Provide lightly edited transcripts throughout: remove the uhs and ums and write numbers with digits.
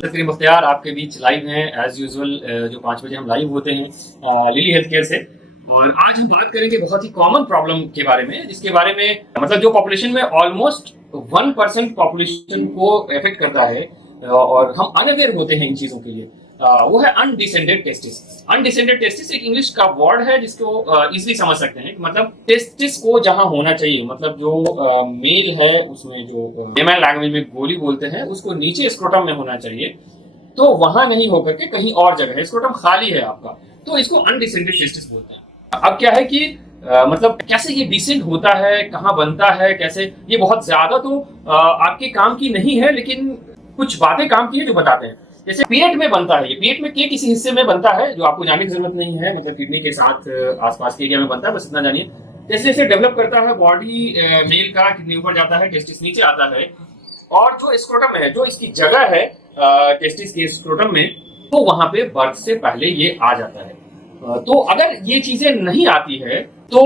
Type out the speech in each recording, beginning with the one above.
करीम बख्तियार आपके बीच लाइव हैं as usual. जो 5 बजे हम लाइव होते हैं लिली हेल्थ केयर से, और आज हम बात करेंगे बहुत ही कॉमन प्रॉब्लम के बारे में, जिसके बारे में मतलब जो पॉपुलेशन में ऑलमोस्ट 1% पॉपुलेशन को इफेक्ट करता है और हम अनअवेयर होते हैं इन चीजों के लिए। वो है अनडिसेंडेड टेस्टिस। अनडिसेंडेड टेस्टिस एक इंग्लिश का वर्ड है जिसको इजीली समझ सकते हैं। मतलब टेस्टिस को जहां होना चाहिए, मतलब जो मेल है उसमें जो लेमन लैंग्वेज में गोली बोलते हैं, उसको नीचे स्क्रोटम में होना चाहिए, तो वहां नहीं होकर के कहीं और जगह है, स्क्रोटम खाली है आपका, तो इसको अनडिसेंडेड टेस्टिस बोलते हैं। अब क्या है कि मतलब कैसे ये डिसेंट होता है, कहाँ बनता है, कैसे, ये बहुत ज्यादा तो आपके काम की नहीं है, लेकिन कुछ बातें काम की है जो बताते हैं। जैसे पेट में बनता है, ये पेट में के किसी हिस्से में बनता है, जो आपको जानने की जरूरत नहीं है, मतलब किडनी के साथ आसपास के एरिया में बनता है, बस इतना जानिए। जैसे जैसे डेवलप करता है बॉडी, मेल का किडनी ऊपर जाता है, टेस्टिस नीचे आता है, और जो स्क्रोटम है, जो इसकी जगह है टेस्टिस के स्क्रोटम में, तो वहां पे बर्थ से पहले ये आ जाता है। तो अगर ये चीजें नहीं आती है तो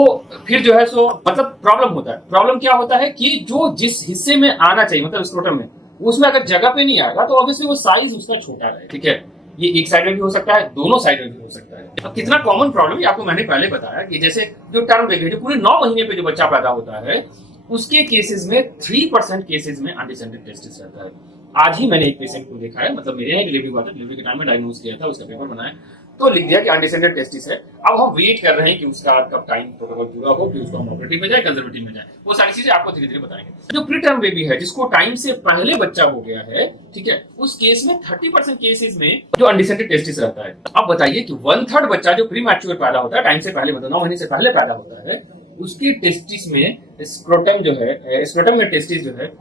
फिर जो है सो मतलब प्रॉब्लम होता है। प्रॉब्लम क्या होता है कि जो जिस हिस्से में आना चाहिए, मतलब स्क्रोटम में, उसमें अगर जगह पे नहीं आएगा तो ऑब्वियसली वो साइज उसका छोटा रहे। ठीक है, ये एक साइड में भी हो सकता है, दोनों साइड में भी हो सकता है। अब कितना कॉमन प्रॉब्लम है आपको मैंने पहले बताया कि जैसे जो टर्म बेबी, जो पूरे 9 महीने पे जो बच्चा पैदा होता है, उसके केसेस में 3% केसेस में अनडिसेंडेड टेस्टिस रहता है। आज ही मैंने एक पेशेंट को देखा है, मतलब मेरे यहाँ डिलीवरी हुआ था, डिलीवरी के टाइम में डायग्नोज किया था, उसका पेपर बनाया तो लिख दिया कि अनडिसेंडेड टेस्टिस है। अब हम वेट कर रहे हैं कि उसका कब टाइम प्रोटोकॉल पूरा हो, कि उसको हम ऑपरेटिव में जाए, कंजर्वेटिव में जाए, वो सारी चीजें आपको धीरे धीरे बताएंगे। जो प्री टर्म बेबी है, जिसको टाइम से पहले बच्चा हो गया है, ठीक है, उस केस में 30% केसेस में जो अनडिसेंडेड टेस्टिस रहता है। अब बताइए कि 1/3 बच्चा जो प्री मैच्योर पैदा होता है, टाइम से पहले, मतलब 9 महीने से पहले पैदा होता है, उसके टेस्टिस में स्क्रोटम जो है, स्क्रोटम में टेस्टिस जो है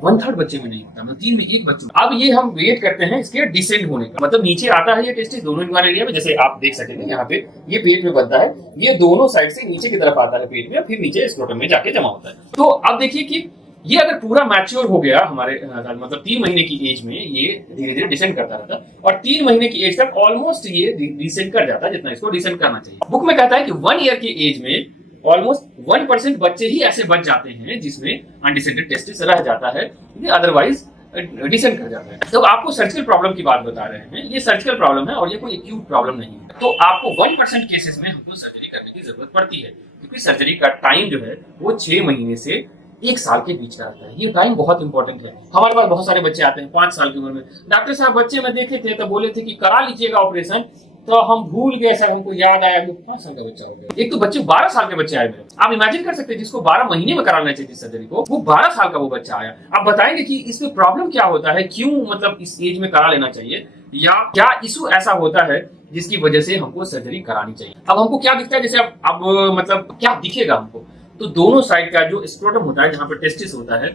1/3 बच्चे में नहीं होता, मतलब 3 में 1 बच्चे में। अब ये हम वेट करते हैं इसके डिसेंड होने का, मतलब नीचे आता है ये टेस्टिस दोनों इनवाल एरिया में, जैसे आप देख सकेंगे यहाँ पे ये पेट में बनता है, ये दोनों साइड से नीचे की तरफ आता है पेट में, फिर नीचे स्क्रोटम में जाके जमा होता है। तो अब देखिए कि ये अगर पूरा मैच्योर हो गया हमारे मतलब 3 महीने की एज में, ये धीरे धीरे डिसेंड करता रहता है, और 3 महीने की एज तक ऑलमोस्ट ये डिसेंड कर जाता है जितना इसको डिसेंड करना चाहिए। बुक में कहता है कि 1 ईयर की एज में ऑलमोस्ट 1% बच्चे ही ऐसे बच जाते हैं जिसमें अनडिसेंडेड टेस्टिस रह जाता है, अदरवाइज डिसेंड कर जाता है। तो आपको सर्जिकल प्रॉब्लम की बात बता रहे हैं, ये सर्जिकल प्रॉब्लम है और ये कोई एक्यूट प्रॉब्लम नहीं है। तो आपको 1% केसेस में हमको सर्जरी करने की जरूरत पड़ती है, क्योंकि सर्जरी का टाइम जो है वो 6 महीने से 1 साल के बीच का रहता है। ये टाइम बहुत इंपॉर्टेंट है। हमारे पास बहुत सारे बच्चे आते हैं 5 साल की उम्र में, डॉक्टर साहब बच्चे में देखे थे तो बोले थे कि करा लीजिएगा ऑपरेशन, तो हम भूल गए सर, हमको याद आया कि 5 साल का बच्चा हो गया। एक तो बच्चे 12 साल के बच्चे आए मेरे, आप इमेजिन कर सकते हैं, जिसको 12 महीने में कराना चाहिए सर्जरी को, वो 12 साल का वो बच्चा आया। आप बताएंगे कि इसमें प्रॉब्लम क्या होता है, क्यों मतलब इस एज में करा लेना चाहिए, या क्या इशू ऐसा होता है जिसकी वजह से हमको सर्जरी करानी चाहिए। अब हमको क्या दिखता है, जैसे अब मतलब क्या दिखेगा हमको, तो दोनों साइड का जो स्क्रोटम होता है, जहाँ पे टेस्टिस होता है,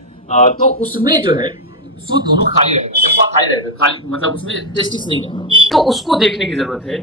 तो उसमें जो है सो दोनों खाली रहेगा, डब्बा खाली रहेगा, खाली मतलब उसमें टेस्टिस नहीं है, तो उसको देखने की जरूरत है।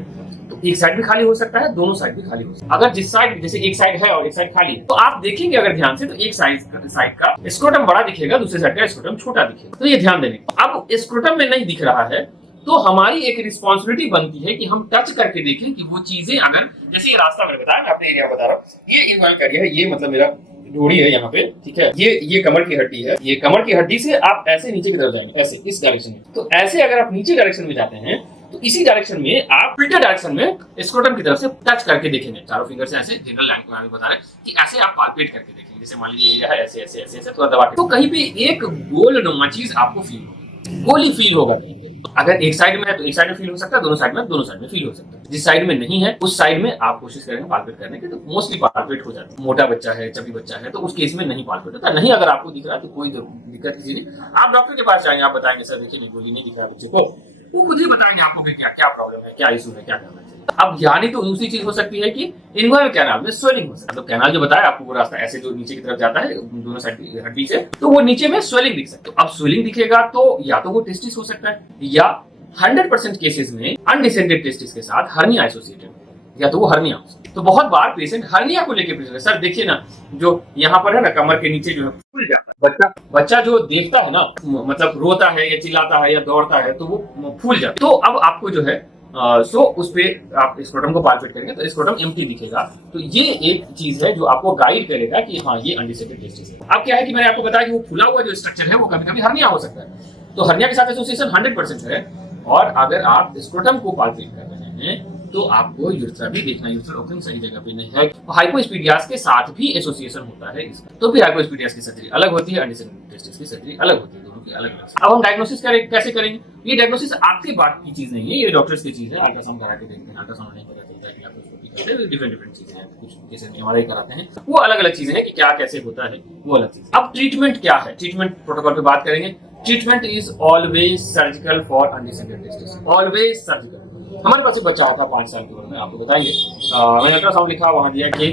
तो एक साइड भी खाली हो सकता है, दोनों साइड भी खाली हो सकता है। अगर जिस साइड, जैसे एक साइड है और एक साइड खाली है, तो आप देखेंगे अगर ध्यान से, तो एक साइड का स्क्रोटम बड़ा दिखेगा, दूसरे साइड का स्क्रोटम छोटा दिखेगा, तो ये ध्यान देने। अब स्क्रोटम में नहीं दिख रहा है, तो हमारी एक रिस्पॉन्सिबिलिटी बनती है कि हम टच करके देखें कि वो चीजें, अगर जैसे ये रास्ता मैंने बताया, मैं अपने एरिया बता रहा हूँ, ये इन्वॉल्व एरिया है, ये मतलब मेरा ढोड़ी है यहाँ पे, ठीक है, ये कमर की हड्डी है, ये कमर की हड्डी से आप ऐसे नीचे की तरफ जाएंगे, ऐसे इस डायरेक्शन में, तो ऐसे अगर आप नीचे डायरेक्शन में जाते हैं तो इसी डायरेक्शन में आप उल्टे डायरेक्शन में स्क्रोटम की तरफ से टच करके देखेंगे, चारों फिंगर से ऐसे, जनरल लैंग्वेज में बता रहे हैं कि ऐसे आप पालपेट करके देखेंगे। जैसे मान लीजिए एरिया है ऐसे ऐसे ऐसे ऐसे, थोड़ा दबा के, तो कहीं पे एक गोल नुमा चीज आपको फील होगी, गोली फील होगा कहीं पे। अगर एक साइड में है तो एक साइड में फील हो सकता है, दोनों साइड में फील हो सकता है। जिस साइड में नहीं है उस साइड में आप कोशिश करेंगे पालपेट करने की, तो मोस्टली पालपेट हो जाता है। मोटा बच्चा है, चबी बच्चा है, तो उस केस में नहीं पालपेट होता। नहीं अगर आपको दिख रहा है तो कोई दिक्कत किसी नहीं, आप डॉक्टर के पास जाएंगे, आप बताएंगे सर देखिए गोली नहीं दिख रहा बच्चे को, वो खुद ही बताएंगे आपको कि क्या क्या प्रॉब्लम है, क्या इशू है, क्या करना चाहिए। अब यानी तो दूसरी चीज हो सकती है कि इन्वॉल्व कैनाल में स्वेलिंग हो सकता है। तो कैनाल जो बताया आपको, वो रास्ता ऐसे जो नीचे की तरफ जाता है दोनों साइड हड्डी से, तो वो नीचे में स्वेलिंग दिख सकता है। तो अब स्वेलिंग दिखेगा तो या तो वो टेस्टिस हो सकता है, या 100% केसेस में अनडिसेंडेड टेस्टिस के साथ हर्निया एसोसिएटेड, या तो वो हर्निया। तो बहुत बार पेशेंट हर्निया को लेकर पूछते हैं, सर देखिए ना, जो यहाँ पर है ना कमर के नीचे जो है फूल जाता है, बच्चा जो देखता है ना, मतलब रोता है या चिल्लाता है या दौड़ता है, तो वो फूल जाता है। तो अब आपको जो है सो उस पे आप स्क्रोटम को पालपेट करेंगे तो स्क्रोटम एम्प्टी दिखेगा। तो ये एक चीज है जो आपको गाइड करेगा कि हाँ ये अनडिसेंडेड टेस्टिस है। अब क्या है कि मैंने आपको बताया कि वो फूला हुआ जो स्ट्रक्चर है वो कभी कभी हर्निया हो सकता है। तो हर्निया के साथ एसोसिएशन 100% है, और अगर आप स्क्रोटम को पाल्पेट कर रहे हैं तो आपको यूरेथ्रा भी देखना, यूरेथ्रल ओपनिंग सही जगह पे नहीं है। हाइपोस्पीडियास के साथ भी एसोसिएशन होता है इसका, तो फिर हाइपोस्पीडियास की सर्जरी अलग होती है, अनडिसेंडेड टेस्टिस की सर्जरी अलग होती है, दोनों की अलग अलग। अब हम डायग्नोसिस कैसे करेंगे? ये डायग्नोसिस आपके बात की चीज नहीं है, ये डॉक्टर्स की चीज है। अल्ट्रासाउंड करा के देखते हैं, अल्ट्रासाउंड नहीं पता चलता है कि लैप्रोस्कोपी करते हैं, डिफरेंट चीजें हैं। कुछ जैसे एमआरआई कराते हैं, वो अलग अलग चीजें हैं कि क्या कैसे होता है, वो अलग चीज। अब ट्रीटमेंट क्या है, ट्रीटमेंट प्रोटोकॉल पे बात करेंगे। Treatment is always surgical for undescended testis, always surgical. हमारे पास एक बच्चा आया था 5 साल की उम्र में, आपको बताएंगे। मैंने अल्ट्रासाउंड लिखा, वहां दिया कि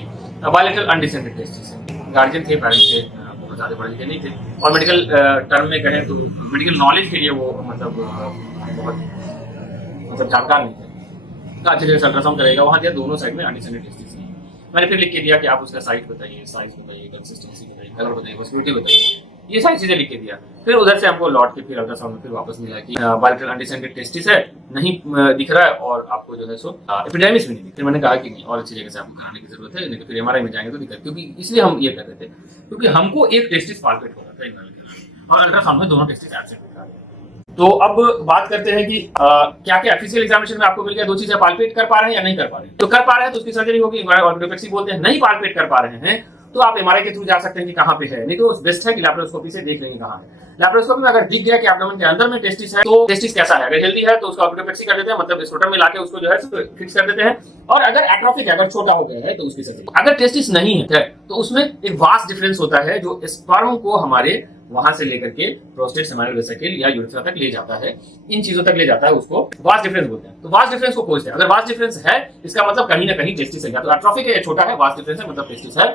बायलैटरल अनडिसेंडेड टेस्टिस है। गार्जियन थे, पेरेंट्स थे, बहुत ज्यादा पढ़े लिखे नहीं थे, और मेडिकल टर्म में कहें तो मेडिकल नॉलेज के लिए वो बहुत जानकार नहीं थे। तो अच्छे से अल्ट्रासाउंड करेगा, वहां दिया दोनों साइड में अनडिसेंडेड टेस्टिस है। मैंने फिर लिख के दिया कि आप उसका साइज बताइए, कंसिस्टेंसी बताइए, कलर बताइए, वॉस्कुलरिटी बताइए, ये सारी चीजें लिख के दिया। फिर उधर से हमको लौट के फिर अल्ट्रासाउंड में फिर वापस मिला कि बायलैटरल अनडिसेंडेड टेस्टिस है, नहीं दिख रहा है, और आपको जो है सो एपिडेमिस भी नहीं दिख। फिर मैंने कहा कि नहीं, और अच्छी जगह से आपको कराने की जरूरत है, नहीं तो फिर एमआरआई में जाएंगे तो दिक्कत। क्योंकि इसलिए हम ये कर रहे थे क्योंकि हमको एक टेस्टिस पाल्पेट हो रहा था और अल्ट्रासाउंड में दोनों टेस्टिस एब्सेंट दिखा रहे थे। तो अब बात करते हैं कि क्या क्या फिजिकल एग्जामिनेशन में आपको मिल गया, दो चीजें पाल्पेट कर पा रहे हैं या नहीं कर पा रहे हैं। तो कर पा रहे हैं तो उसकी सर्जरी होगी, ऑर्टोपेक्सी बोलते हैं। नहीं पाल्पेट कर पा रहे हैं तो आप एमआरआई के थ्रू जा सकते हैं कि कहाँ पे है, नहीं तो बेस्ट है कि लैप्रोस्कोपी से देख लेंगे कहाँ है। लैप्रोस्कोपी में अगर दिख गया कि एब्डोमेन के अंदर में टेस्टिस है, तो टेस्टिस कैसा है, अगर हेल्दी है तो उसका ऑर्टोपेक्सी कर देते हैं, मतलब स्क्रोटम में लाके उसको जो है फिक्स कर देते हैं। और अगर एट्रोफिक है, अगर छोटा हो गया है तो उसकी सर्जरी। अगर टेस्टिस नहीं है तो उसमें एक वास्ट डिफरेंस होता है जो स्पर्म को हमारे वहां से लेकर के प्रोस्टेट, सेमिनल वेसिकल या यूरेथ्रा तक ले जाता है, इन चीजों तक ले जाता है, उसको वास्ट डिफरेंस बोलते हैं। तो वास्ट डिफरेंस को खोजते हैं। अगर वास्ट डिफरेंस है, इसका मतलब कहीं ना कहीं टेस्टिस है, या तो एट्रोफिक है या छोटा है, वास्ट डिफरेंस है मतलब टेस्टिस है।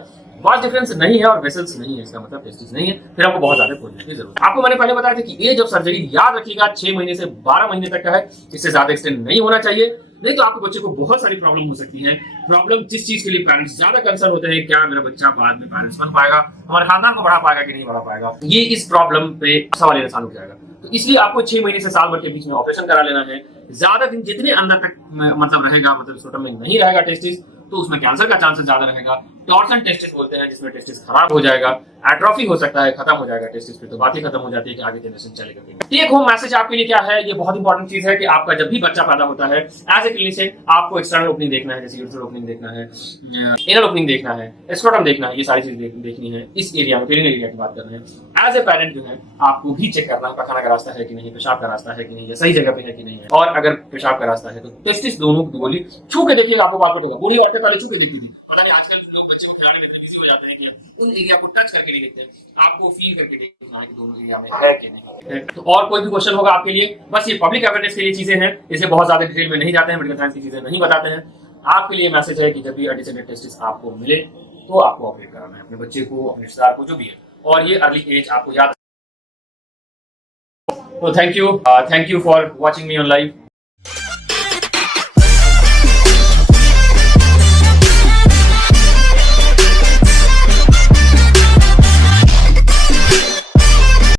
वास्ट डिफरेंस नहीं है और वेसल्स नहीं है, इसका मतलब टेस्टिस नहीं है, फिर आपको बहुत ज्यादा खोजने की जरूरत है। आपको मैंने पहले बताया था कि ये जब सर्जरी, याद रखिएगा, 6 महीने से 12 महीने तक का है, इससे ज्यादा एक्सटेंड नहीं होना चाहिए, नहीं तो आपके बच्चे को बहुत सारी प्रॉब्लम हो सकती है। प्रॉब्लम जिस चीज के लिए पेरेंट्स ज्यादा कंसर्न होते हैं, क्या मेरा बच्चा बाद में पेरेंट्स बन पाएगा, हमारे खानदान को बढ़ा पाएगा कि नहीं बढ़ा पाएगा, ये इस प्रॉब्लम पे सवाल निशान उठ जाएगा। तो इसलिए आपको 6 महीने से साल भर के बीच में ऑपरेशन करा लेना है। ज्यादा दिन जितने अंदर तक मतलब रहेगा, मतलब स्क्रोटम में नहीं रहेगा टेस्टिस, तो उसमें कैंसर का चांसेस ज्यादा रहेगा। टॉर्सन टेस्टिस बोलते हैं, जिसमें टेस्टिस खराब हो जाएगा, एट्रोफी हो सकता है, खत्म हो जाएगा टेस्टिस, पे तो बात ही खत्म हो जाती है कि आगे जनरेशन चलेगा। टेक होम मैसेज आपके लिए क्या है, ये बहुत इंपॉर्टेंट चीज है कि आपका जब भी बच्चा पैदा होता है, एज ए क्लिनिशियन आपको एक्सटर्नल ओपनिंग देखना है, जैसे यूरेथ्रल ओपनिंग देखना है, एनल ओपनिंग देखना है, स्क्रोटम देखना है, ये सारी चीज देखनी है। इस एरिया में पेरिनेल एरिया की बात कर रहे हैं। एज ए पेरेंट जो है आपको भी चेक करना है, पखाना का रास्ता है कि नहीं, पेशाब का रास्ता है कि नहीं, या सही जगह पे है कि नहीं है। और अगर पेशाब का रास्ता है तो टेस्टिस दोनों की गोली छू के देखिएगा, आपको बात होगा। बूढ़ी औरतें पहले छू के देखती थी, पता नहीं आजकल लोग बच्चे को खिलाने में इतने बिजी हो जाते हैं कि उन एरिया को टच करके नहीं देखते हैं। आपको फील करके देखना है कि दोनों एरिया में है कि नहीं। तो और कोई भी क्वेश्चन होगा आपके लिए, बस ये पब्लिक अवेयरनेस के लिए चीजें हैं, इसे बहुत ज्यादा डिटेल में नहीं जाते हैं, मेडिकल साइंस की चीजें नहीं बताते हैं। आपके लिए मैसेज है कि जब भी अनडिसेंडेड टेस्टिस आपको मिले तो आपको ऑपरेट कराना है, अपने बच्चे को, अपने रिश्तेदार को, जो भी है, और ये अर्ली एज आपको याद। तो thank you for watching me on live.